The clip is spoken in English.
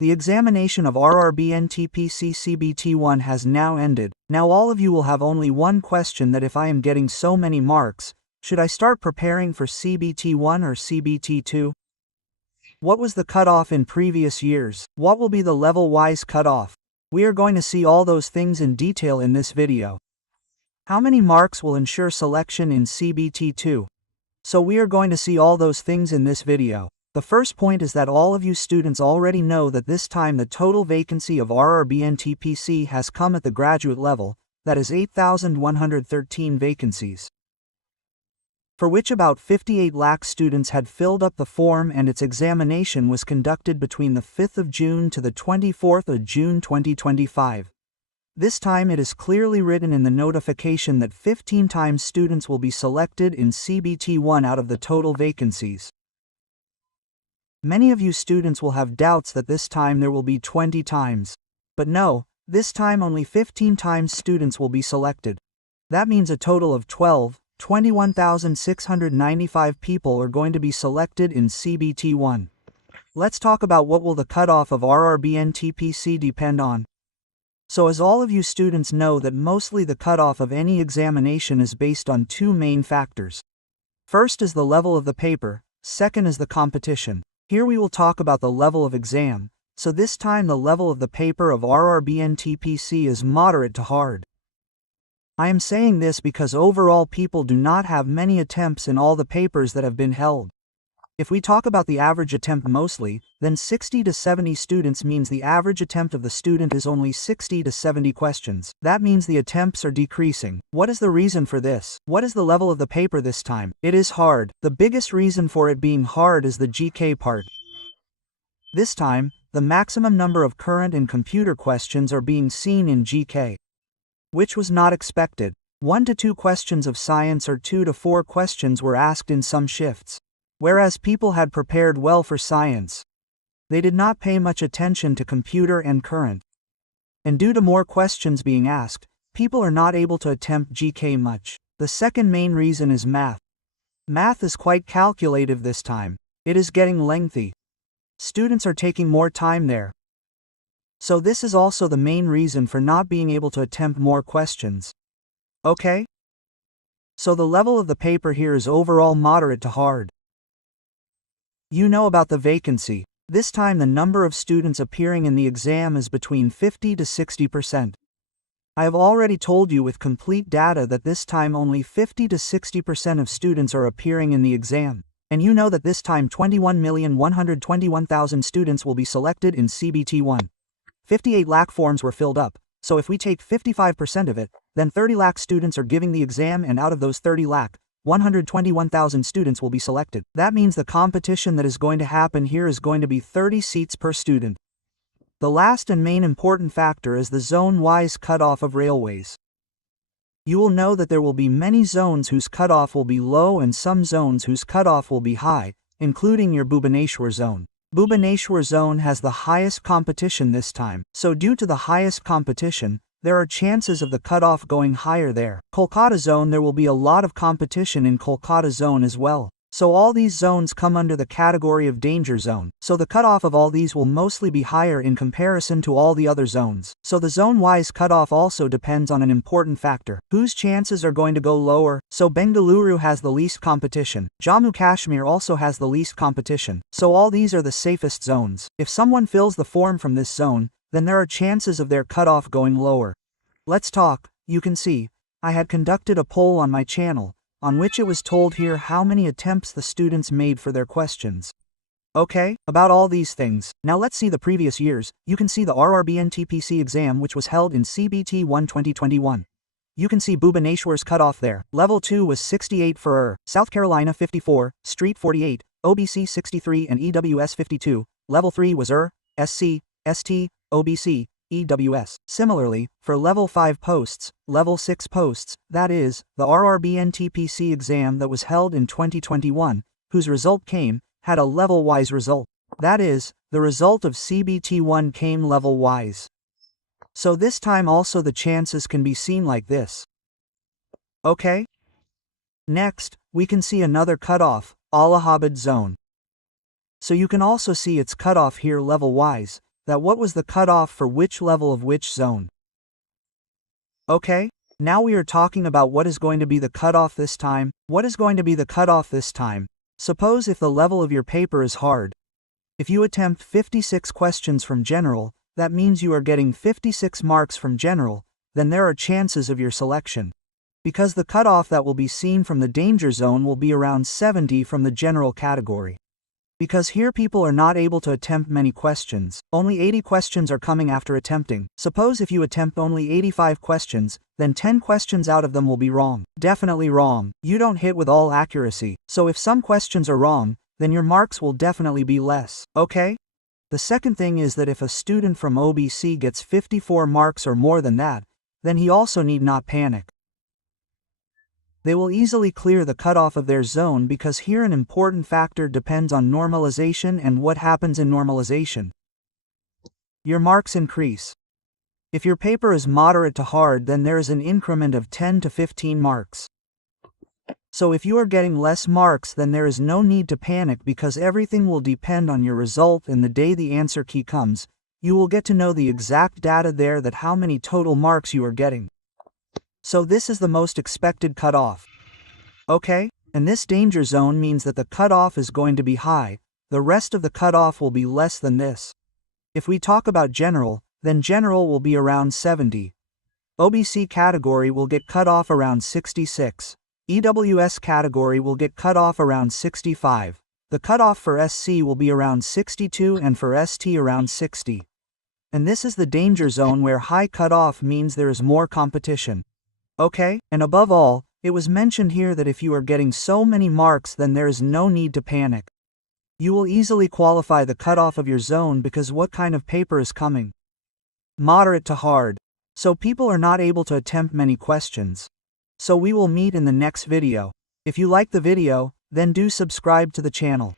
The examination of Rrb Ntpc CBT1 has now ended. Now all of you will have only one question, that if I am getting so many marks, should I start preparing for CBT1 or CBT2? What was the cutoff in previous years? What will be the level-wise cutoff? We are going to see all those things in detail in this video. How many marks will ensure selection in CBT2? So we are going to see all those things in this video. The first point is that all of you students already know that this time the total vacancy of Rrb Ntpc has come at the graduate level, that is 8,113 vacancies, for which about 58 lakh students had filled up the form, and its examination was conducted between the 5th of June to the 24th of June 2025. This time it is clearly written in the notification that 15 times students will be selected in CBT1 out of the total vacancies. Many of you students will have doubts that this time there will be 20 times. But no, this time only 15 times students will be selected. That means a total of 21,695 people are going to be selected in CBT1. Let's talk about what will the cutoff of Rrb Ntpc depend on. So as all of you students know that mostly the cutoff of any examination is based on two main factors. First is the level of the paper, second is the competition. Here we will talk about the level of exam, so this time the level of the paper of Rrb Ntpc is moderate to hard. I am saying this because overall people do not have many attempts in all the papers that have been held. If we talk about the average attempt mostly, then 60 to 70 students means the average attempt of the student is only 60 to 70 questions. That means the attempts are decreasing. What is the reason for this? What is the level of the paper this time? It is hard. The biggest reason for it being hard is the GK part. This time, the maximum number of current and computer questions are being seen in GK, which was not expected. 1 to 2 questions of science or 2 to 4 questions were asked in some shifts. Whereas people had prepared well for science, they did not pay much attention to computer and current. And due to more questions being asked, people are not able to attempt GK much. The second main reason is math. Math is quite calculative this time. It is getting lengthy. Students are taking more time there. So this is also the main reason for not being able to attempt more questions. Okay? So the level of the paper here is overall moderate to hard. You know about the vacancy. This time the number of students appearing in the exam is between 50 to 60%. I have already told you with complete data that this time only 50 to 60% of students are appearing in the exam. And you know that this time 21,121,000 students will be selected in CBT1. 58 lakh forms were filled up, so if we take 55% of it, then 30 lakh students are giving the exam, and out of those 30 lakh, 121,000 students will be selected. That means the competition that is going to happen here is going to be 30 seats per student. The last and main important factor is the zone-wise cutoff of railways. You will know that there will be many zones whose cutoff will be low and some zones whose cutoff will be high, including your Bhubaneswar zone. Bhubaneswar zone has the highest competition this time, so due to the highest competition, there are chances of the cutoff going higher there. Kolkata zone, there will be a lot of competition in Kolkata zone as well. So all these zones come under the category of danger zone. So the cutoff of all these will mostly be higher in comparison to all the other zones. So the zone-wise cutoff also depends on an important factor. Whose chances are going to go lower? So Bengaluru has the least competition. Jammu Kashmir also has the least competition. So all these are the safest zones. If someone fills the form from this zone, then there are chances of their cutoff going lower. Let's talk. You can see, I had conducted a poll on my channel, on which it was told here how many attempts the students made for their questions. Okay, about all these things. Now let's see the previous years. You can see the Rrb Ntpc exam which was held in CBT1 2021. You can see Bhubaneswar's cutoff there. Level 2 was 68 for South Carolina 54, Street 48, OBC 63 and EWS 52. Level 3 was SC, ST, OBC, EWS. Similarly, for Level 5 posts, Level 6 posts, that is, the Rrb Ntpc exam that was held in 2021, whose result came, had a level-wise result. That is, the result of CBT1 came level-wise. So this time also the chances can be seen like this. Okay? Next, we can see another cutoff, Allahabad zone. So you can also see its cutoff here level-wise, that what was the cutoff for which level of which zone. Okay, now we are talking about what is going to be the cutoff this time. What is going to be the cutoff this time? Suppose if the level of your paper is hard. If you attempt 56 questions from general, that means you are getting 56 marks from general, then there are chances of your selection. Because the cutoff that will be seen from the danger zone will be around 70 from the general category. Because here people are not able to attempt many questions, only 80 questions are coming after attempting. Suppose if you attempt only 85 questions, then 10 questions out of them will be wrong. Definitely wrong. You don't hit with all accuracy, so if some questions are wrong, then your marks will definitely be less, okay? The second thing is that if a student from OBC gets 54 marks or more than that, then he also need not panic. They will easily clear the cutoff of their zone because here an important factor depends on normalization and what happens in normalization. Your marks increase. If your paper is moderate to hard, then there is an increment of 10 to 15 marks. So if you are getting less marks, then there is no need to panic because everything will depend on your result, and the day the answer key comes, you will get to know the exact data there that how many total marks you are getting. So this is the most expected cutoff. Okay, and this danger zone means that the cutoff is going to be high, the rest of the cutoff will be less than this. If we talk about general, then general will be around 70. OBC category will get cut off around 66. EWS category will get cut off around 65. The cutoff for SC will be around 62 and for ST around 60. And this is the danger zone where high cutoff means there is more competition. Okay, and above all, it was mentioned here that if you are getting so many marks, then there is no need to panic. You will easily qualify the cutoff of your zone because what kind of paper is coming? Moderate to hard. So people are not able to attempt many questions. So we will meet in the next video. If you like the video, then do subscribe to the channel.